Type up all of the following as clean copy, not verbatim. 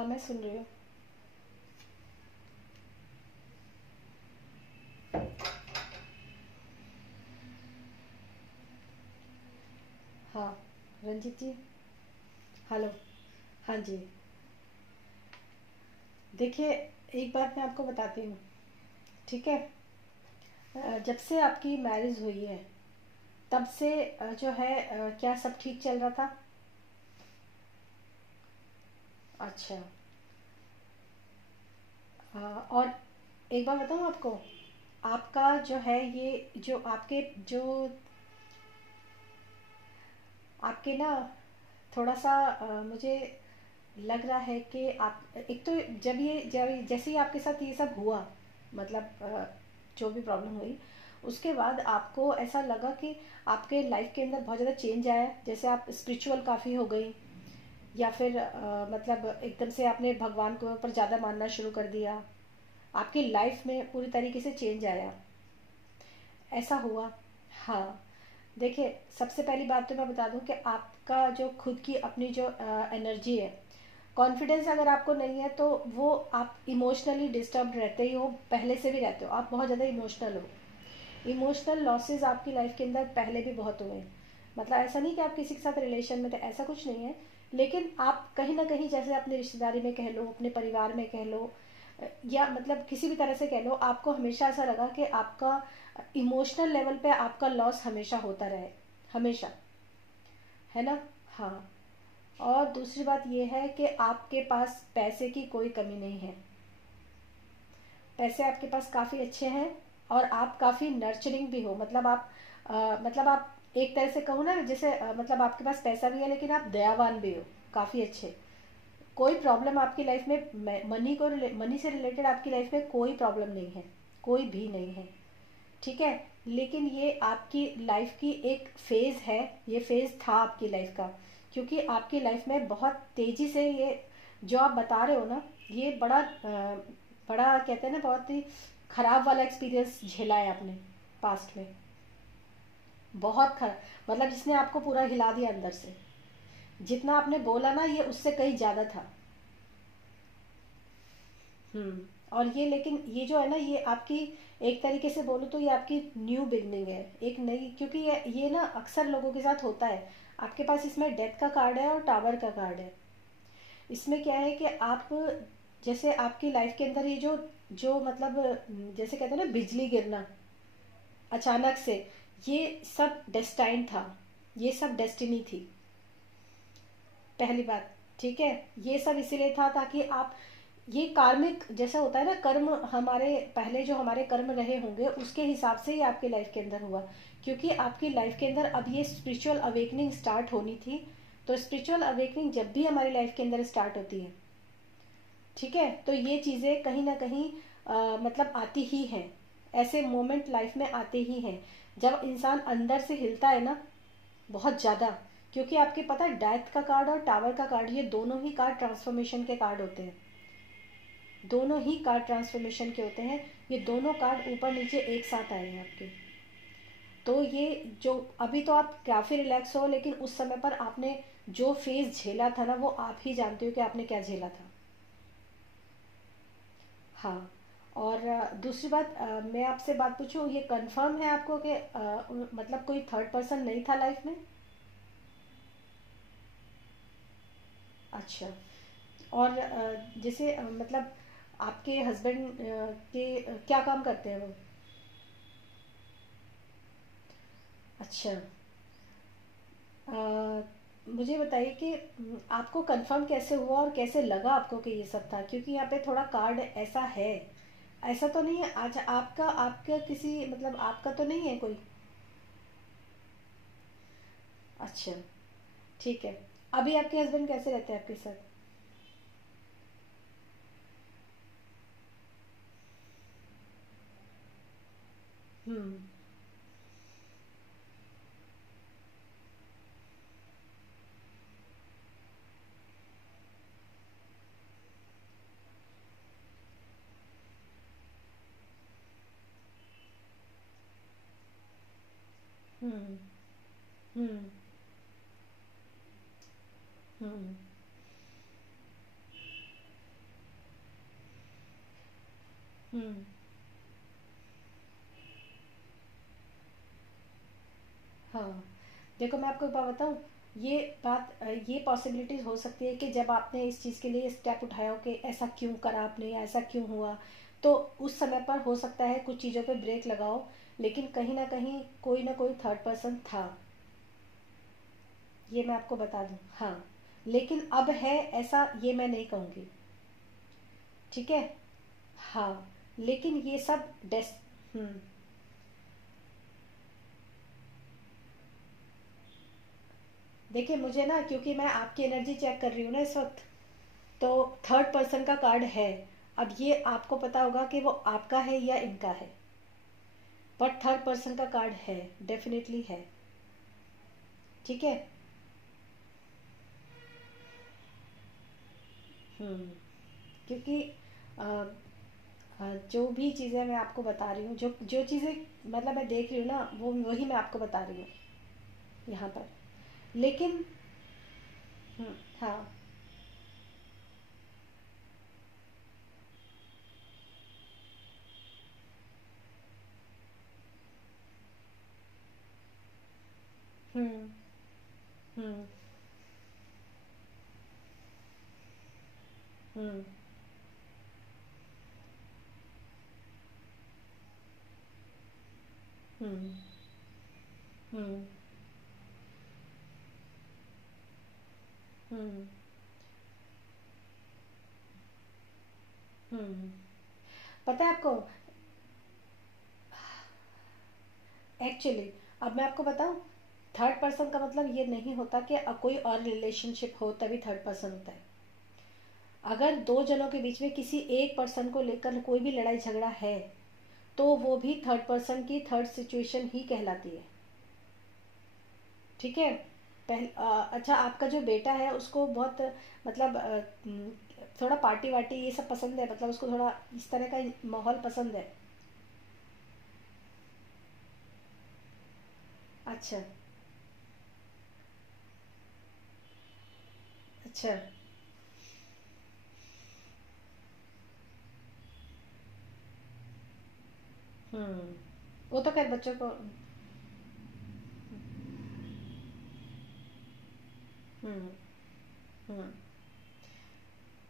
हाँ, मैं सुन रही हूँ। हाँ, रंजीत जी। हेलो। हाँ जी। देखिए, एक बात मैं आपको बताती हूँ, ठीक है? जब से आपकी मैरिज हुई है, तब से जो है क्या सब ठीक चल रहा था? अच्छा। और एक बार बताऊँ आपको, आपका जो है ये जो आपके जो आपके ना थोड़ा सा मुझे लग रहा है कि आप एक तो जब जैसे ही आपके साथ ये सब हुआ, मतलब जो भी प्रॉब्लम हुई, उसके बाद आपको ऐसा लगा कि आपके लाइफ के अंदर बहुत ज़्यादा चेंज आया, जैसे आप स्पिरिचुअल काफ़ी हो गई, या फिर मतलब एकदम से आपने भगवान को ऊपर ज़्यादा मानना शुरू कर दिया, आपकी लाइफ में पूरी तरीके से चेंज आया, ऐसा हुआ? हाँ। देखिए, सबसे पहली बात तो मैं बता दूं कि आपका जो खुद की अपनी जो एनर्जी है, कॉन्फिडेंस अगर आपको नहीं है तो वो आप इमोशनली डिस्टर्ब रहते ही हो, पहले से भी रहते हो, आप बहुत ज़्यादा इमोशनल हो। इमोशनल लॉसेस आपकी लाइफ के अंदर पहले भी बहुत हुए हैं। मतलब ऐसा नहीं कि आप किसी के साथ रिलेशन में थे, ऐसा कुछ नहीं है। लेकिन आप कहीं ना कहीं, जैसे अपनी रिश्तेदारी में कह लो, अपने परिवार में कह लो, या मतलब किसी भी तरह से कह लो, आपको हमेशा ऐसा लगा कि आपका इमोशनल लेवल पे आपका लॉस हमेशा होता रहे, हमेशा, है ना? हाँ। और दूसरी बात यह है कि आपके पास पैसे की कोई कमी नहीं है, पैसे आपके पास काफ़ी अच्छे हैं, और आप काफ़ी नर्चरिंग भी हो। मतलब आप मतलब आप एक तरह से कहो ना, जैसे मतलब आपके पास पैसा भी है लेकिन आप दयावान भी हो, काफ़ी अच्छे। कोई प्रॉब्लम आपकी लाइफ में मनी से रिलेटेड आपकी लाइफ में कोई प्रॉब्लम नहीं है, कोई भी नहीं है, ठीक है? लेकिन ये आपकी लाइफ की एक फेज़ है, ये फेज़ था आपकी लाइफ का, क्योंकि आपकी लाइफ में बहुत तेज़ी से ये जो आप बता रहे हो ना, ये बड़ा कहते हैं ना, बहुत ही ख़राब वाला एक्सपीरियंस झेला है आपने पास्ट में। बहुत खराब, मतलब जिसने आपको पूरा हिला दिया अंदर से। जितना आपने बोला ना, ये उससे कहीं ज़्यादा था। और ये, लेकिन ये जो है ना, ये आपकी, एक तरीके से बोलो तो ये आपकी न्यू बिगनिंग है, एक नई, क्योंकि ये ना अक्सर लोगों के साथ होता है। आपके पास इसमें डेथ का कार्ड है और टावर का कार्ड है। इसमें क्या है कि आप, जैसे आपकी लाइफ के अंदर ये जो जो मतलब जैसे कहते हैं ना, बिजली गिरना अचानक से, ये सब डेस्टाइन था, ये सब डेस्टिनी थी, पहली बात, ठीक है? ये सब इसीलिए था ताकि आप, ये कार्मिक जैसा होता है ना, कर्म, हमारे पहले जो हमारे कर्म रहे होंगे उसके हिसाब से ही आपके लाइफ के अंदर हुआ, क्योंकि आपकी लाइफ के अंदर अब ये स्पिरिचुअल अवेकनिंग स्टार्ट होनी थी। तो स्पिरिचुअल अवेकनिंग जब भी हमारी लाइफ के अंदर स्टार्ट होती है, ठीक है, तो ये चीज़ें कहीं ना कहीं मतलब आती ही हैं, ऐसे मोमेंट लाइफ में आते ही हैं, जब इंसान अंदर से हिलता है ना, बहुत ज़्यादा। क्योंकि आपके पता है, डेथ का कार्ड और टावर का कार्ड, ये दोनों ही कार्ड ट्रांसफॉर्मेशन के कार्ड होते हैं, दोनों ही कार्ड ट्रांसफॉर्मेशन के होते हैं। ये दोनों कार्ड ऊपर नीचे एक साथ आए हैं आपके। तो ये जो, अभी तो आप काफ़ी रिलैक्स हो, लेकिन उस समय पर आपने जो फेज झेला था ना, वो आप ही जानते हो कि आपने क्या झेला था। हाँ। और दूसरी बात, मैं आपसे बात पूछूं, ये कंफर्म है आपको कि मतलब कोई थर्ड पर्सन नहीं था लाइफ में? अच्छा। और जैसे मतलब आपके हस्बैंड के क्या काम करते हैं वो? अच्छा। अ, मुझे बताइए कि आपको कंफर्म कैसे हुआ और कैसे लगा आपको कि ये सब था, क्योंकि यहाँ पे थोड़ा कार्ड ऐसा है, ऐसा तो नहीं है आज आपका आपका किसी, मतलब आपका तो नहीं है कोई? अच्छा। ठीक है। अभी आपके हस्बैंड कैसे रहते हैं आपके साथ? हम्म। हम्म। हम्म। हम्म। हम्म। हाँ, देखो मैं आपको एक बात बताऊँ। ये ये पॉसिबिलिटीज हो सकती है कि जब आपने इस चीज़ के लिए स्टेप उठाया हो कि ऐसा क्यों करा आपने या ऐसा क्यों हुआ, तो उस समय पर हो सकता है कुछ चीज़ों पे ब्रेक लगाओ, लेकिन कहीं ना कोई थर्ड पर्सन था। ये मैं आपको बता दूं। हाँ, लेकिन अब है ऐसा ये मैं नहीं कहूँगी। ठीक है। हाँ, लेकिन ये सब डेस हम्म। देखिए मुझे ना, क्योंकि मैं आपकी एनर्जी चेक कर रही हूँ ना इस वक्त, तो थर्ड पर्सन का कार्ड है। अब ये आपको पता होगा कि वो आपका है या इनका है, बट थर्ड पर्सन का कार्ड है, डेफिनेटली है। ठीक है। हम्म। क्योंकि अ, जो भी चीज़ें मैं आपको बता रही हूँ, जो जो चीज़ें मतलब मैं देख रही हूँ ना, वो वही मैं आपको बता रही हूँ यहाँ पर। लेकिन हाँ। हम्म। हम्म। हम्म। हम्म। हम्म। हम्म। हम्म। पता है आपको, एक्चुअली अब मैं आपको बताऊं, थर्ड पर्सन का मतलब ये नहीं होता कि कोई और रिलेशनशिप हो तभी थर्ड पर्सन होता है। अगर दो जनों के बीच में किसी एक पर्सन को लेकर कोई भी लड़ाई झगड़ा है, तो वो भी थर्ड पर्सन की थर्ड सिचुएशन ही कहलाती है। ठीक है। अच्छा, आपका जो बेटा है उसको बहुत मतलब थोड़ा पार्टी वार्टी ये सब पसंद है, मतलब उसको थोड़ा इस तरह का माहौल पसंद है। अच्छा। अच्छा। हम्म। वो तो खैर बच्चों को। हम्म। हम्म।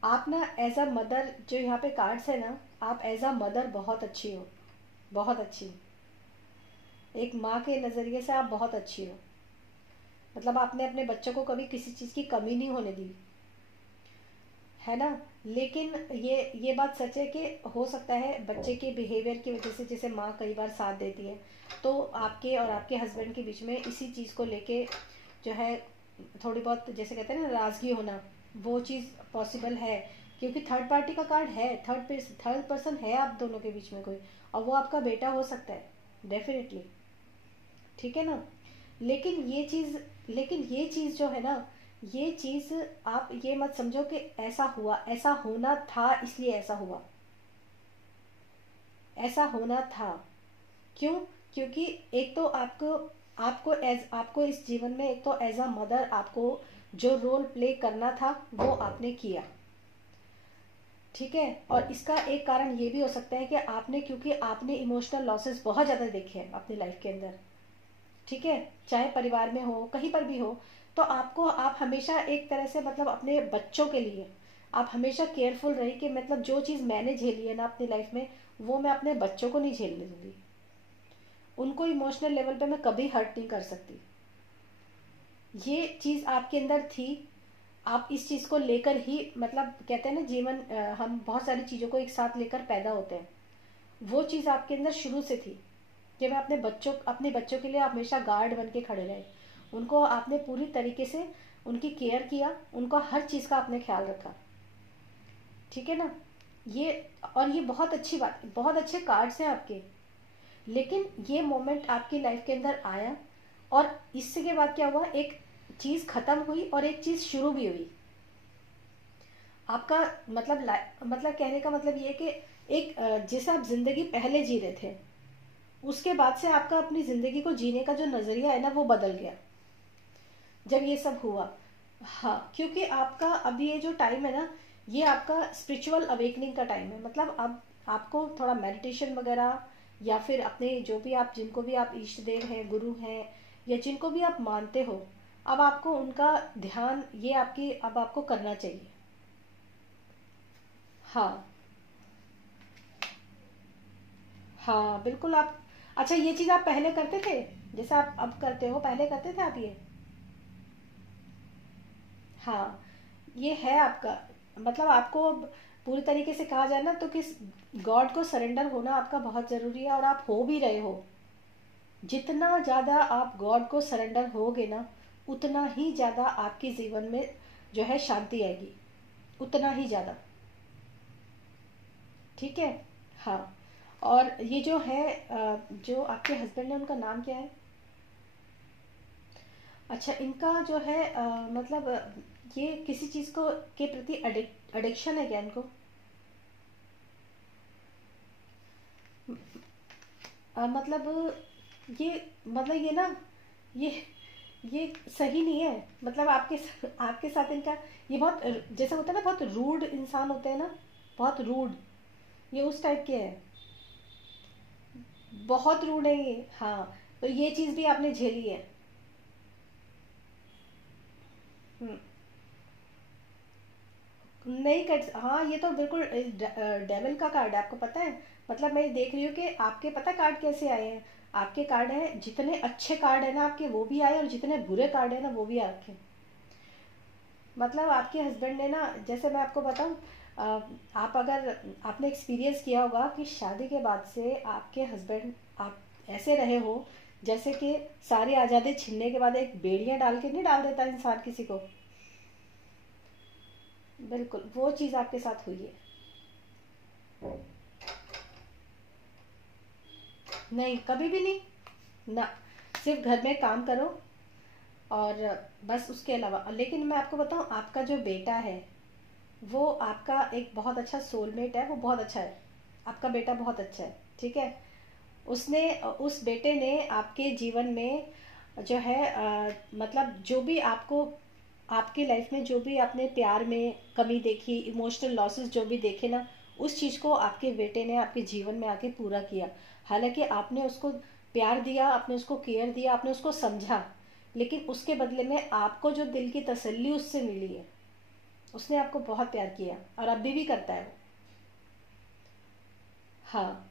आप ना एज अ मदर, जो यहाँ पे कार्ड्स है ना, आप एज अ मदर बहुत अच्छी हो, बहुत अच्छी। एक माँ के नज़रिए से आप बहुत अच्छी हो। मतलब आपने अपने बच्चों को कभी किसी चीज़ की कमी नहीं होने दी, है ना। लेकिन ये बात सच है कि हो सकता है बच्चे के बिहेवियर की वजह से, जैसे माँ कई बार साथ देती है, तो आपके और आपके हस्बैंड के बीच में इसी चीज़ को लेके जो है थोड़ी बहुत, जैसे कहते हैं ना, नाराज़गी होना, वो चीज़ पॉसिबल है। क्योंकि थर्ड पार्टी का कार्ड है, थर्ड पर्सन है आप दोनों के बीच में कोई, और वो आपका बेटा हो सकता है, डेफिनेटली। ठीक है ना। लेकिन ये चीज़ लेकिन ये चीज़ जो है ना, ये चीज़ आप ये मत समझो कि ऐसा हुआ, ऐसा होना था इसलिए ऐसा हुआ, ऐसा होना था। क्यों? क्योंकि एक तो आपको इस जीवन में, एक तो एज अ मदर आपको जो रोल प्ले करना था वो आपने किया। ठीक है। और इसका एक कारण ये भी हो सकता है कि आपने, क्योंकि आपने इमोशनल लॉसेस बहुत ज़्यादा देखे हैं अपनी लाइफ के अंदर। ठीक है। चाहे परिवार में हो, कहीं पर भी हो, तो आप हमेशा एक तरह से, मतलब अपने बच्चों के लिए आप हमेशा केयरफुल रही कि मतलब जो चीज़ मैंने झेली है ना अपनी लाइफ में, वो मैं अपने बच्चों को नहीं झेलने दूंगी। उनको इमोशनल लेवल पे मैं कभी हर्ट नहीं कर सकती। ये चीज़ आपके अंदर थी। आप इस चीज़ को लेकर ही, मतलब कहते हैं ना, जीवन हम बहुत सारी चीज़ों को एक साथ लेकर पैदा होते हैं। वो चीज़ आपके अंदर शुरू से थी कि मैं अपने बच्चों के लिए हमेशा गार्ड बन के खड़े रहे। उनको आपने पूरी तरीके से उनकी केयर किया, उनको हर चीज़ का आपने ख्याल रखा। ठीक है ना। ये और ये बहुत अच्छी बात, बहुत अच्छे कार्ड्स हैं आपके। लेकिन ये मोमेंट आपकी लाइफ के अंदर आया, और इससे के बाद क्या हुआ, एक चीज़ खत्म हुई और एक चीज़ शुरू भी हुई। आपका मतलब कहने का मतलब ये कि एक जैसे आप जिंदगी पहले जी रहे थे, उसके बाद से आपका अपनी जिंदगी को जीने का जो नजरिया है ना, वो बदल गया जब ये सब हुआ। हाँ, क्योंकि आपका अब ये जो टाइम है ना, ये आपका स्पिरिचुअल अवेकनिंग का टाइम है। मतलब अब आपको थोड़ा मेडिटेशन वगैरह, या फिर अपने जो भी आप, जिनको भी आप इष्ट देव हैं, गुरु हैं, या जिनको भी आप मानते हो, अब आपको उनका ध्यान, ये आपकी अब आपको करना चाहिए। हाँ हाँ बिल्कुल। आप, अच्छा ये चीज़ आप पहले करते थे, जैसे आप अब करते हो, पहले करते थे आप ये? हाँ, ये है आपका, मतलब आपको अब पूरी तरीके से कहा जाए ना तो किस, गॉड को सरेंडर होना आपका बहुत ज़रूरी है, और आप हो भी रहे हो। जितना ज़्यादा आप गॉड को सरेंडर होगे ना, उतना ही ज़्यादा आपके जीवन में जो है शांति आएगी, उतना ही ज़्यादा। ठीक है। हाँ। और ये जो है जो आपके हस्बैंड है, उनका नाम क्या है? अच्छा, इनका जो है मतलब ये किसी चीज़ को के प्रति एडिक्शन है क्या इनको? मतलब ये, मतलब ये ना, ये ये सही नहीं है, मतलब आपके साथ इनका, ये बहुत जैसे होता है ना, बहुत रूड इंसान होते हैं ना, बहुत रूड, ये उस टाइप के हैं। बहुत रूड है ये, हाँ। तो ये चीज़ भी आपने झेली है। हम्म। नहीं कट, हाँ ये तो बिल्कुल डेविल का कार्ड है, आपको पता है। मतलब मैं देख रही हूँ कि आपके पता कार्ड कैसे आए हैं। आपके कार्ड हैं, जितने अच्छे कार्ड है ना आपके वो भी आए, और जितने बुरे कार्ड है ना वो भी आए। मतलब आपके हस्बैंड ने ना, जैसे मैं आपको बताऊं, आप अगर, आपने एक्सपीरियंस किया होगा कि शादी के बाद से आपके हस्बैंड, आप ऐसे रहे हो जैसे कि सारी आज़ादी छीनने के बाद एक बेड़ियां डाल के नहीं डाल देता इंसान किसी को। बिल्कुल वो चीज़ आपके साथ हुई है। नहीं, कभी भी नहीं ना। सिर्फ घर में काम करो, और बस उसके अलावा, लेकिन मैं आपको बताऊं, आपका जो बेटा है वो आपका एक बहुत अच्छा सोलमेट है, वो बहुत अच्छा है। आपका बेटा बहुत अच्छा है, ठीक है। उसने, उस बेटे ने आपके जीवन में जो है मतलब जो भी आपको, आपकी लाइफ में जो भी आपने प्यार में कमी देखी, इमोशनल लॉसेस जो भी देखे ना, उस चीज़ को आपके बेटे ने आपके जीवन में आके पूरा किया। हालांकि आपने उसको प्यार दिया, आपने उसको केयर दिया, आपने उसको समझा, लेकिन उसके बदले में आपको जो दिल की तसल्ली उससे मिली है, उसने आपको बहुत प्यार किया, और अभी भी करता है वो। हाँ।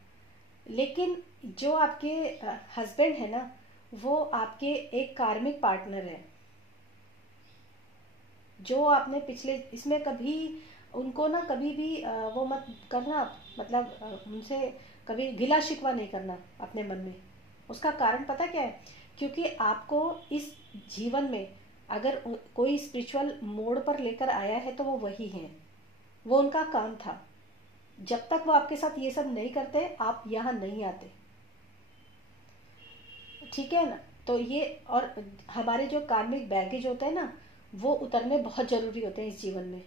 लेकिन जो आपके हस्बैंड है ना, वो आपके एक कार्मिक पार्टनर है, जो आपने पिछले इसमें कभी, उनको ना कभी भी वो मत करना आप, मतलब उनसे कभी गिला शिकवा नहीं करना अपने मन में। उसका कारण पता क्या है? क्योंकि आपको इस जीवन में अगर कोई स्पिरिचुअल मोड़ पर लेकर आया है तो वो वही है, वो उनका काम था। जब तक वो आपके साथ ये सब नहीं करते आप यहाँ नहीं आते। ठीक है ना? तो ये, और हमारे जो कार्मिक बैगेज होते हैं ना, वो उतरने बहुत ज़रूरी होते हैं इस जीवन में,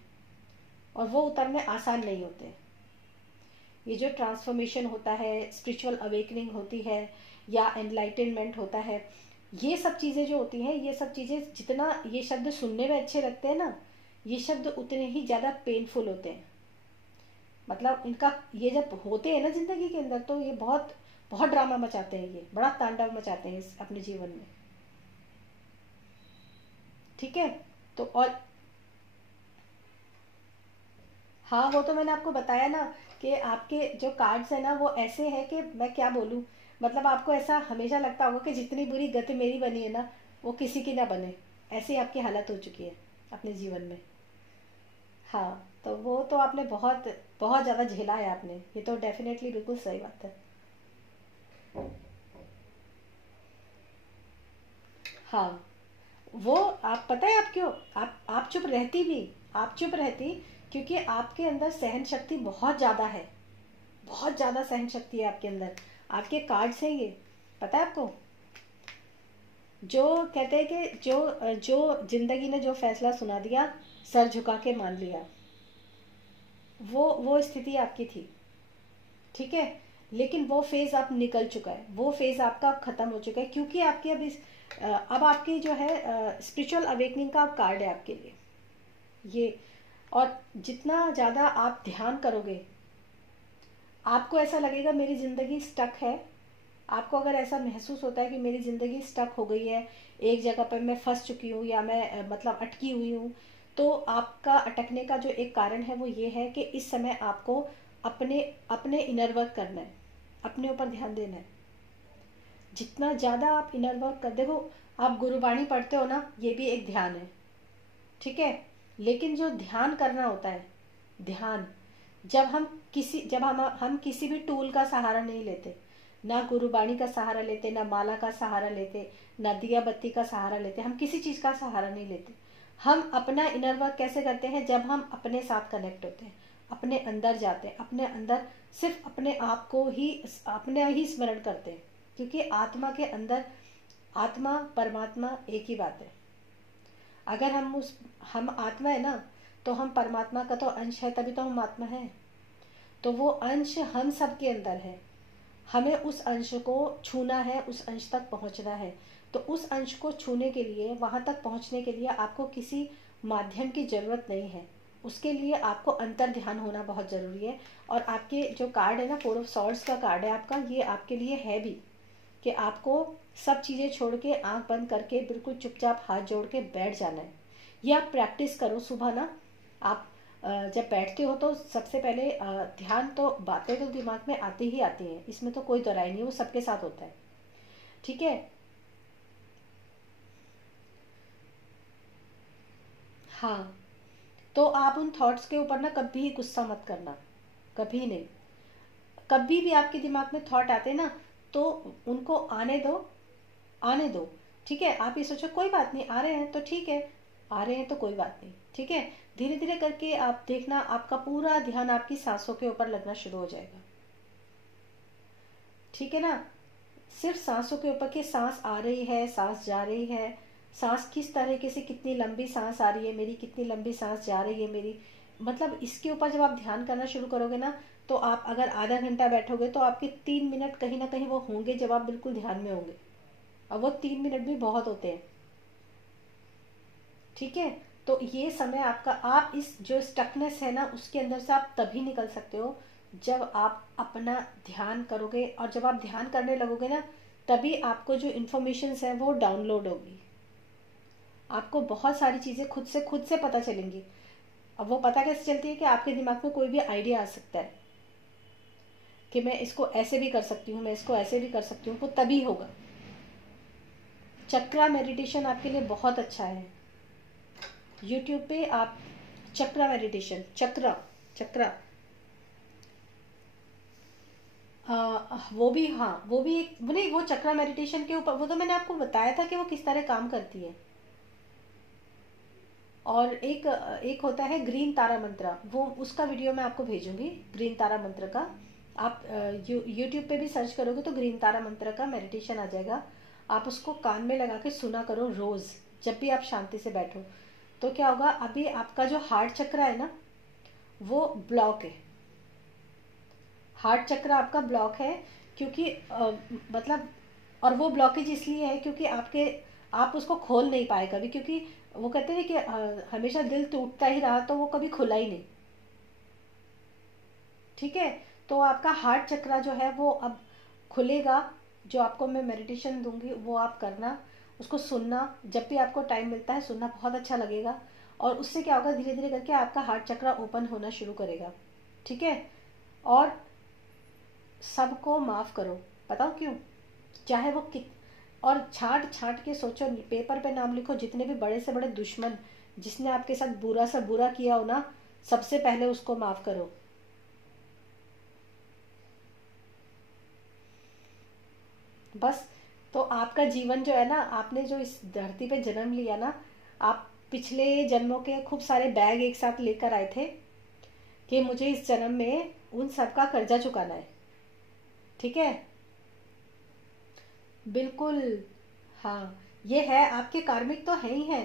और वो उतरने आसान नहीं होते। ये जो ट्रांसफॉर्मेशन होता है, स्पिरिचुअल अवेकनिंग होती है, या एनलाइटनमेंट होता है, ये सब चीज़ें जो होती हैं, ये सब चीज़ें, जितना ये शब्द सुनने में अच्छे लगते हैं ना, ये शब्द उतने ही ज़्यादा पेनफुल होते हैं। मतलब इनका, ये जब होते हैं ना ज़िंदगी के अंदर, तो ये बहुत बहुत ड्रामा मचाते हैं, ये बड़ा तांडव मचाते हैं अपने जीवन में। ठीक है। तो और, हाँ वो तो मैंने आपको बताया ना, कि आपके जो कार्ड्स है ना वो ऐसे हैं कि मैं क्या बोलूँ। मतलब आपको ऐसा हमेशा लगता होगा कि जितनी बुरी गति मेरी बनी है ना, वो किसी की ना बने, ऐसी आपकी हालत हो चुकी है अपने जीवन में। हाँ, तो वो तो आपने बहुत बहुत ज़्यादा झेला है आपने, ये तो डेफिनेटली बिल्कुल सही बात है। हाँ, वो, आप पता है आप क्यों, आप चुप रहती भी, आप चुप रहती क्योंकि आपके अंदर सहन शक्ति बहुत ज़्यादा है, बहुत ज़्यादा सहन शक्ति है आपके अंदर। आपके कार्ड्स हैं ये, पता है आपको। जो कहते हैं कि जो जिंदगी ने जो फैसला सुना दिया, सर झुका के मान लिया, वो स्थिति आपकी थी। ठीक है। लेकिन वो फेज़ अब निकल चुका है, वो फेज़ आपका अब ख़त्म हो चुका है, क्योंकि आपकी अब अब आपकी जो है स्पिरिचुअल अवेकनिंग का कार्ड है आपके लिए ये। और जितना ज़्यादा आप ध्यान करोगे, आपको ऐसा लगेगा मेरी ज़िंदगी स्टक है, आपको अगर ऐसा महसूस होता है कि मेरी ज़िंदगी स्टक हो गई है, एक जगह पर मैं फंस चुकी हूँ या मैं मतलब अटकी हुई हूँ, तो आपका अटकने का जो एक कारण है वो ये है कि इस समय आपको अपने अपने इनर वर्क करना है, अपने ऊपर ध्यान देना है। जितना ज़्यादा आप इनर वर्क कर, देखो आप गुरुबाणी पढ़ते हो ना, ये भी एक ध्यान है, ठीक है। लेकिन जो ध्यान करना होता है, ध्यान, जब हम किसी भी टूल का सहारा नहीं लेते, ना गुरुबाणी का सहारा लेते, ना माला का सहारा लेते, ना दिया बत्ती का सहारा लेते, हम किसी चीज़ का सहारा नहीं लेते। हम अपना इनर वर्क कैसे करते हैं? जब हम अपने साथ कनेक्ट होते हैं, अपने अंदर जाते हैं, अपने अंदर सिर्फ अपने आप को ही, अपने ही स्मरण करते हैं, क्योंकि आत्मा के अंदर, आत्मा परमात्मा एक ही बात है। अगर हम आत्मा है ना, तो हम परमात्मा का तो अंश है, तभी तो हम आत्मा है। तो वो अंश हम सब के अंदर है, हमें उस अंश को छूना है, उस अंश तक पहुंचना है। तो उस अंश को छूने के लिए, वहां तक पहुंचने के लिए आपको किसी माध्यम की जरूरत नहीं है। उसके लिए आपको अंतर ध्यान होना बहुत ज़रूरी है। और आपके जो कार्ड है ना, 4 ऑफ सॉर्ड्स का कार्ड है आपका, ये आपके लिए है भी कि आपको सब चीज़ें छोड़ के, आंख बंद करके, बिल्कुल चुपचाप हाथ जोड़ के बैठ जाना है। ये आप प्रैक्टिस करो सुबह ना। आप जब बैठते हो तो सबसे पहले ध्यान, तो बातें तो दिमाग में आती ही आती हैं, इसमें तो कोई दोराई नहीं, वो सबके साथ होता है, ठीक है। हाँ, तो आप उन थॉट्स के ऊपर ना कभी गुस्सा मत करना, कभी नहीं। कभी भी आपके दिमाग में थॉट आते ना, तो उनको आने दो, आने दो, ठीक है। आप ये सोचो कोई बात नहीं, आ रहे हैं तो ठीक है, आ रहे हैं तो कोई बात नहीं, ठीक है। धीरे धीरे करके आप देखना, आपका पूरा ध्यान आपकी सांसों के ऊपर लगना शुरू हो जाएगा, ठीक है ना। सिर्फ सांसों के ऊपर, कि सांस आ रही है, सांस जा रही है, सांस किस तरीके से, कितनी लंबी सांस आ रही है मेरी, कितनी लंबी सांस जा रही है मेरी, मतलब इसके ऊपर जब आप ध्यान करना शुरू करोगे ना, तो आप अगर आधा घंटा बैठोगे तो आपके 3 मिनट कहीं ना कहीं वो होंगे जब आप बिल्कुल ध्यान में होंगे। और वो 3 मिनट भी बहुत होते हैं, ठीक है। तो ये समय आपका, आप इस जो स्टकनेस है ना, उसके अंदर से आप तभी निकल सकते हो जब आप अपना ध्यान करोगे। और जब आप ध्यान करने लगोगे ना, तभी आपको जो इन्फॉर्मेशन है वो डाउनलोड होगी, आपको बहुत सारी चीज़ें खुद से पता चलेंगी। अब वो पता कैसे चलती है? कि आपके दिमाग में कोई भी आइडिया आ सकता है कि मैं इसको ऐसे भी कर सकती हूँ, मैं इसको ऐसे भी कर सकती हूँ, वो तभी होगा। चक्रा मेडिटेशन आपके लिए बहुत अच्छा है। यूट्यूब पे आप चक्रा मेडिटेशन, चक्रा चक्रा वो भी, हाँ वो भी एक, वो नहीं, वो चक्रा मेडिटेशन के ऊपर, वो तो मैंने आपको बताया था कि वो किस तरह काम करती है। और एक एक होता है ग्रीन तारा मंत्र, वो उसका वीडियो मैं आपको भेजूंगी, ग्रीन तारा मंत्र का। आप यूट्यूब पे भी सर्च करोगे तो ग्रीन तारा मंत्र का मेडिटेशन आ जाएगा। आप उसको कान में लगा के सुना करो रोज़, जब भी आप शांति से बैठो। तो क्या होगा, अभी आपका जो हार्ट चक्र है ना, वो ब्लॉक है, हार्ट चक्र आपका ब्लॉक है, क्योंकि मतलब, और वो ब्लॉकेज इसलिए है क्योंकि आप उसको खोल नहीं पाए कभी, क्योंकि वो कहते हैं कि हमेशा दिल टूटता ही रहा, तो वो कभी खुला ही नहीं, ठीक है। तो आपका हार्ट चक्र जो है वो अब खुलेगा। जो आपको मैं मेडिटेशन दूंगी वो आप करना, उसको सुनना, जब भी आपको टाइम मिलता है सुनना, बहुत अच्छा लगेगा। और उससे क्या होगा, धीरे धीरे करके आपका हार्ट चक्र ओपन होना शुरू करेगा, ठीक है। और सबको माफ़ करो, बताओ क्यों? चाहे वो कित और छांट छांट के सोचो, पेपर पे नाम लिखो, जितने भी बड़े से बड़े दुश्मन, जिसने आपके साथ बुरा से बुरा किया हो ना, सबसे पहले उसको माफ़ करो। बस। तो आपका जीवन जो है ना, आपने जो इस धरती पे जन्म लिया ना, आप पिछले जन्मों के खूब सारे बैग एक साथ लेकर आए थे कि मुझे इस जन्म में उन सब का कर्जा चुकाना है, ठीक है। बिल्कुल। हाँ, ये है, आपके कार्मिक तो है ही है।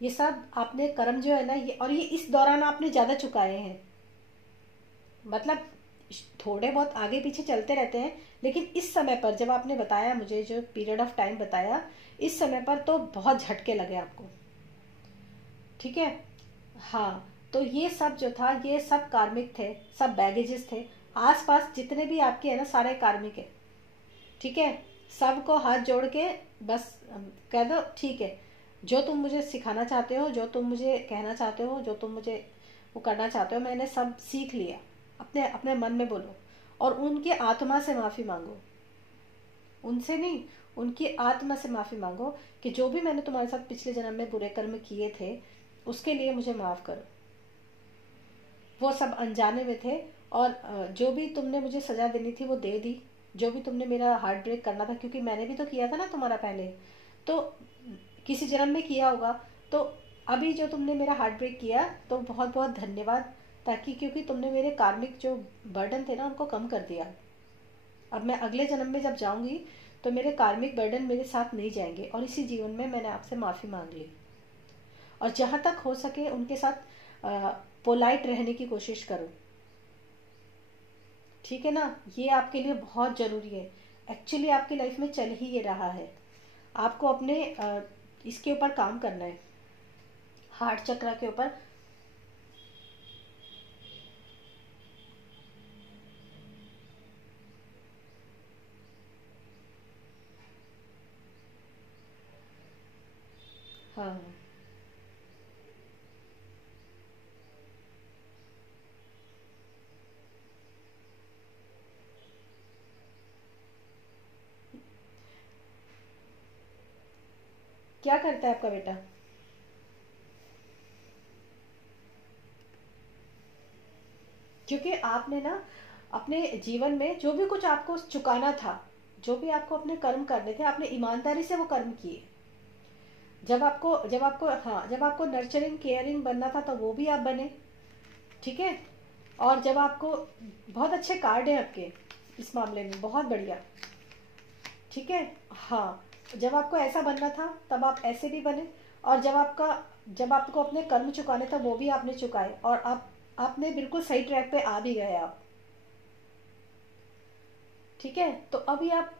ये सब आपने कर्म जो है ना, ये, और ये इस दौरान आपने ज़्यादा चुकाए हैं, मतलब थोड़े बहुत आगे पीछे चलते रहते हैं, लेकिन इस समय पर जब आपने बताया मुझे, जो पीरियड ऑफ टाइम बताया, इस समय पर तो बहुत झटके लगे आपको, ठीक है। हाँ, तो ये सब जो था, ये सब कार्मिक थे, सब बैगेजेस थे, आसपास जितने भी आपके है ना सारे कार्मिक है, ठीक है, सबको हाथ जोड़ के बस कह दो ठीक है, जो तुम मुझे सिखाना चाहते हो, जो तुम मुझे कहना चाहते हो, जो तुम मुझे वो करना चाहते हो, मैंने सब सीख लिया। अपने अपने मन में बोलो और उनके आत्मा से माफ़ी मांगो, उनसे नहीं, उनकी आत्मा से माफ़ी मांगो कि जो भी मैंने तुम्हारे साथ पिछले जन्म में बुरे कर्म किए थे उसके लिए मुझे माफ़ करो। वो सब अनजाने में थे और जो भी तुमने मुझे सज़ा देनी थी वो दे दी, जो भी तुमने मेरा हार्ट ब्रेक करना था, क्योंकि मैंने भी तो किया था ना तुम्हारा पहले, तो किसी जन्म में किया होगा, तो अभी जो तुमने मेरा हार्ट ब्रेक किया तो बहुत बहुत धन्यवाद, ताकि क्योंकि तुमने मेरे कार्मिक जो बर्डन थे ना उनको कम कर दिया। अब मैं अगले जन्म में जब जाऊंगी तो मेरे कार्मिक बर्डन मेरे साथ नहीं जाएंगे, और इसी जीवन में मैंने आपसे माफ़ी मांग ली। और जहाँ तक हो सके उनके साथ पोलाइट रहने की कोशिश करो, ठीक है ना। ये आपके लिए बहुत ज़रूरी है, एक्चुअली आपकी लाइफ में चल ही ये रहा है। आपको अपने इसके ऊपर काम करना है, हार्ट चक्र के ऊपर। हाँ, क्या करता है आपका बेटा? क्योंकि आपने ना अपने जीवन में जो भी कुछ आपको चुकाना था, जो भी आपको अपने कर्म करने थे, आपने ईमानदारी से वो कर्म किए। जब आपको नर्चरिंग केयरिंग बनना था तो वो भी आप बने, ठीक है। और जब आपको, बहुत अच्छे कार्ड है आपके इस मामले में, बहुत बढ़िया, ठीक है। हाँ, जब आपको ऐसा बनना था तब आप ऐसे भी बने, और जब आपको अपने कर्म चुकाने था वो भी आपने चुकाए, और आपने बिल्कुल सही ट्रैक पे आ भी गए आप, ठीक है। तो अभी आप,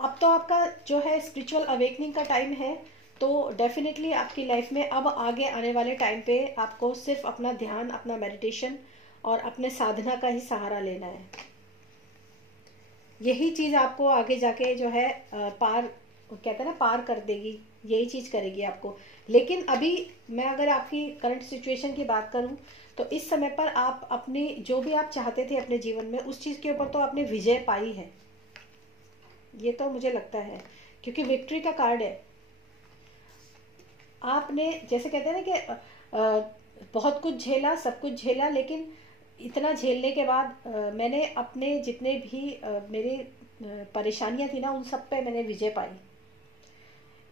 अब तो आपका जो है स्पिरिचुअल अवेकनिंग का टाइम है, तो डेफिनेटली आपकी लाइफ में अब आगे आने वाले टाइम पे आपको सिर्फ अपना ध्यान, अपना मेडिटेशन और अपने साधना का ही सहारा लेना है। यही चीज़ आपको आगे जाके जो है पार, कहते हैं ना, पार कर देगी, यही चीज़ करेगी आपको। लेकिन अभी मैं अगर आपकी करंट सिचुएशन की बात करूं तो इस समय पर आप अपनी जो भी आप चाहते थे अपने जीवन में उस चीज़ के ऊपर तो आपने विजय पाई है, ये तो मुझे लगता है, क्योंकि विक्ट्री का कार्ड है। आपने जैसे कहते हैं ना कि बहुत कुछ झेला, सब कुछ झेला, लेकिन इतना झेलने के बाद मैंने अपने जितने भी मेरे परेशानियां थी ना उन सब पे मैंने विजय पाई।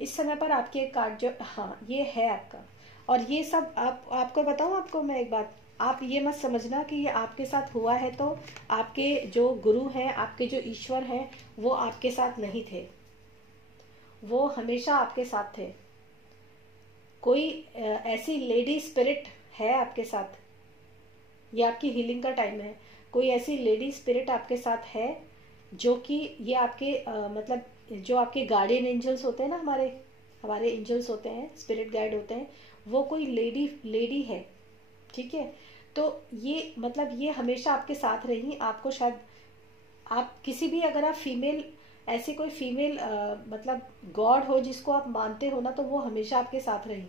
इस समय पर आपके एक कार्ड जो, हाँ ये है आपका। और ये सब आपको बताऊं, आपको मैं एक बात, आप ये मत समझना कि ये आपके साथ हुआ है तो आपके जो गुरु हैं, आपके जो ईश्वर हैं, वो आपके साथ नहीं थे, वो हमेशा आपके साथ थे। कोई ऐसी लेडी स्पिरिट है आपके साथ, ये आपकी हीलिंग का टाइम है, कोई ऐसी लेडी स्पिरिट आपके साथ है जो कि ये आपके मतलब जो आपके गार्डियन एंजल्स होते हैं ना, हमारे हमारे एंजल्स होते हैं, स्पिरिट गाइड होते हैं, वो कोई लेडी लेडी है, ठीक है। तो ये मतलब ये हमेशा आपके साथ रही। आपको शायद, आप किसी भी, अगर आप फीमेल, ऐसी कोई फीमेल मतलब गॉड हो जिसको आप मानते हो ना, तो वो हमेशा आपके साथ रही।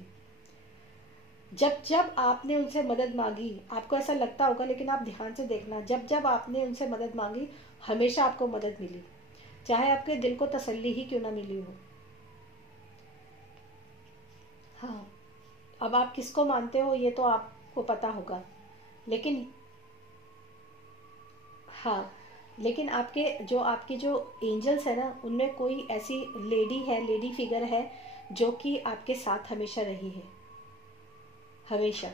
जब जब आपने उनसे मदद मांगी, आपको ऐसा लगता होगा, लेकिन आप ध्यान से देखना, जब जब आपने उनसे मदद मांगी हमेशा आपको मदद मिली, चाहे आपके दिल को तसल्ली ही क्यों ना मिली हो। हाँ, अब आप किसको मानते हो ये तो आपको पता होगा, लेकिन हाँ, लेकिन आपके जो एंजल्स है ना, उनमें कोई ऐसी लेडी है, लेडी फिगर है जो कि आपके साथ हमेशा रही है, हमेशा,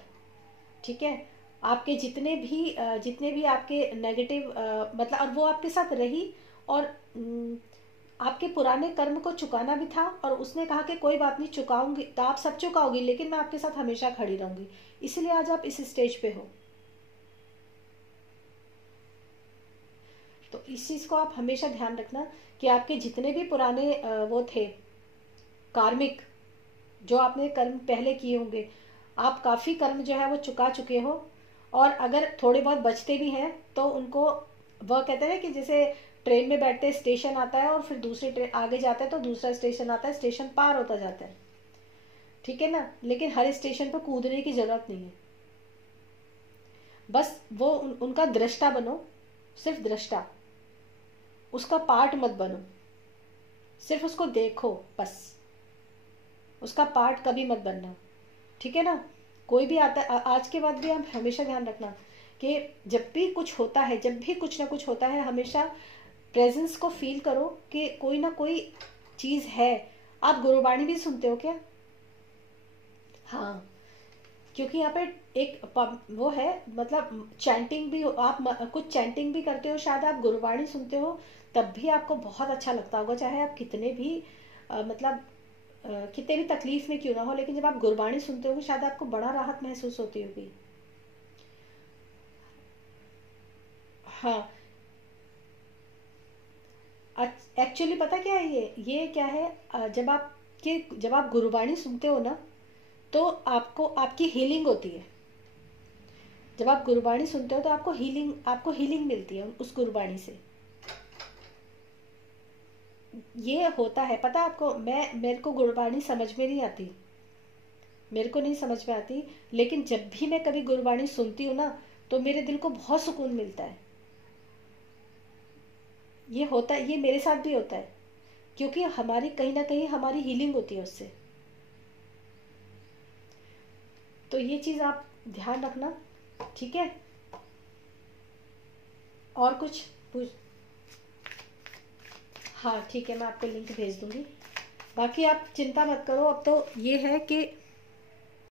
ठीक है। आपके जितने भी आपके नेगेटिव मतलब, और वो आपके साथ रही, और आपके पुराने कर्म को चुकाना भी था, और उसने कहा कि कोई बात नहीं, चुकाऊंगी तो आप सब चुकाओगी, लेकिन मैं आपके साथ हमेशा खड़ी रहूंगी। इसलिए आज आप इस स्टेज पे हो। तो इस चीज़ को आप हमेशा ध्यान रखना कि आपके जितने भी पुराने वो थे कार्मिक, जो आपने कर्म पहले किए होंगे, आप काफ़ी कर्म जो है वो चुका चुके हो, और अगर थोड़े बहुत बचते भी हैं तो उनको, वह कहते हैं कि जैसे ट्रेन में बैठते स्टेशन आता है और फिर दूसरी ट्रेन आगे जाता है तो दूसरा स्टेशन आता है, स्टेशन पार होता जाता है, ठीक है ना। लेकिन हर स्टेशन पर कूदने की जरूरत नहीं है। बस वो उनका दृष्टा बनो, सिर्फ दृष्टा, उसका पार्ट मत बनो, सिर्फ उसको देखो बस, उसका पार्ट कभी मत बनना, ठीक है ना। कोई भी आता है, आज के बाद भी आप हमेशा ध्यान रखना कि जब भी कुछ होता है, जब भी कुछ ना कुछ होता है, हमेशा प्रेजेंस को फील करो कि कोई ना कोई चीज़ है। आप गुरुबाणी भी सुनते हो क्या? हाँ, क्योंकि यहाँ पे एक वो है, मतलब चैंटिंग भी आप कुछ चैंटिंग भी करते हो, शायद आप गुरुबाणी सुनते हो, तब भी आपको बहुत अच्छा लगता होगा, चाहे आप कितने भी मतलब कितने भी तकलीफ में क्यों ना हो, लेकिन जब आप गुरबाणी सुनते हो शायद आपको बड़ा राहत महसूस होती होगी। हाँ, एक्चुअली पता क्या है, ये क्या है, जब आप गुरबाणी सुनते हो ना, तो आपको आपकी हीलिंग होती है। जब आप गुरबाणी सुनते हो तो आपको हीलिंग मिलती है उस गुरबाणी से। ये होता है, पता है आपको, मेरे को गुरबाणी समझ में नहीं आती, मेरे को नहीं समझ में आती, लेकिन जब भी मैं कभी गुरबाणी सुनती हूँ ना, तो मेरे दिल को बहुत सुकून मिलता है। ये होता है, ये मेरे साथ भी होता है, क्योंकि हमारी कहीं ना कहीं हमारी हीलिंग होती है उससे। तो ये चीज़ आप ध्यान रखना, ठीक है। और कुछ पूछ? हाँ ठीक है, मैं आपको लिंक भेज दूंगी। बाकी आप चिंता मत करो, अब तो ये है कि